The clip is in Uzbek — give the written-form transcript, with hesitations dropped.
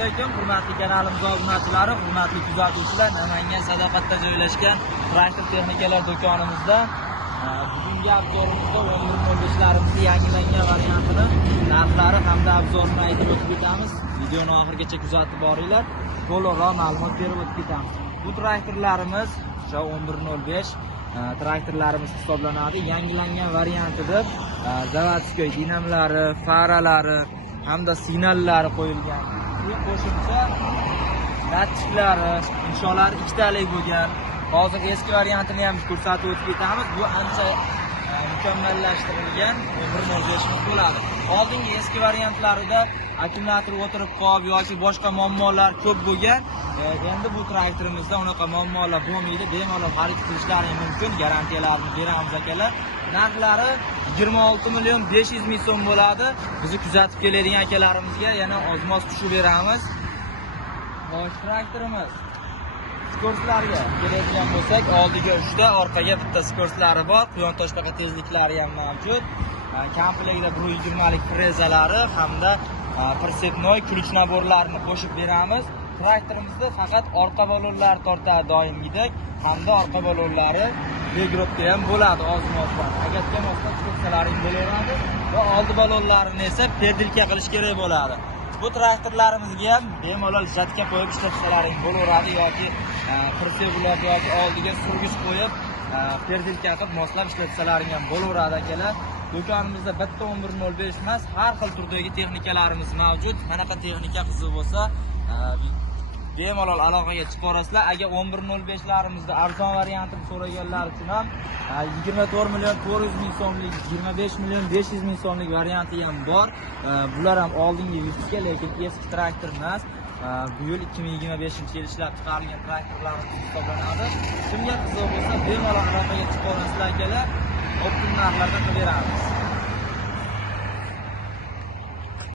alaykum, hurmatli kanalimiz obunachilari, hurmatli kuzatuvchilar. Namangan Sadoqatda joylashgan traktor texnikalar do'konimizda bugungi obzorimizda 11.05larimizni yangilangan variantini, narxlari hamda obzorini aytib o'tib ketamiz. Videoni oxirigacha kuzatib boringlar, to'liqroq ma'lumot berib o'tib ketamiz. Bu traktorlarimiz o'sha 11.05 traktorlarimiz hisoblanadi. Yangilangan variantidir. Zavodskoy dinamolari, faralari hamda signallari qo'yilgan. Bu qo'shimcha datchiklari, insholar ikkitalik bo'lgan. Hozir eski variantini ham ko'rsatib o'tib ketamiz. Bu ancha mukammallashtirilgan 11.05 bo'ladi. Oldingi eski variantlarida akkumulyator o'tirib qolib yoki boshqa muammolar ko'p bo'lgan. Endi bu traktorimizda unaqa muammolar bo'lmaydi. Bemalol xarid qilishlaring mumkin. Garantiyalarni beramiz akalar. Narxlari 26.500.000 so'm bo'ladi. Bizni kuzatib keladigan akalarimizga yana ozmoz tushib beramiz. Bosh traktorimiz. Skorslariga keladigan bo'lsak, oldiga 3 ta, orqaga bitta skorslari bor. Quyon toshbaqa tezliklari ham mavjud. Komplektda 120 lik frezalari hamda pritsepnoy ключ naborlarini qo'shib beramiz. Traktorimizda faqat orqa balonlar tortadi doimgidek, hamda orqa balonlari regropda ham bo'ladi ozmozdan. Agatga mosdan skorslaring bo'laveradi va oldi balonlarini esa perdilka qilish kerak bo'ladi. Bu traktorlarimizga ham bemalol jatka qo'yib ishlatishlaring bo'laveradi yoki pritseplarga yoki oldiga surgich qo'yib perdilka qilib moslab ishlatishlaring ham bo'laveradi akalar. Do'konimizda bitta 11.05 emas, har xil turdagi texnikalarimiz mavjud. Qanaqa texnika qiziq bo'lsa, bemalol aloqaga chiqib borasizlar. Agar 11.05larimizda arzon variantini so'raganlar uchun ham 24.400.000 so'mlik, 25.500.000 so'mlik varianti ham bor. Bular ham oldingi yuzga, lekin eski traktor emas. Bu yil 2025-yil ishlab chiqarilgan traktorlarimiz hisoblanadi. Kimga qiziq bo'lsa, bemalol aloqaga chiqib borasizlar akalar. Optim narxlarda qilib beramiz.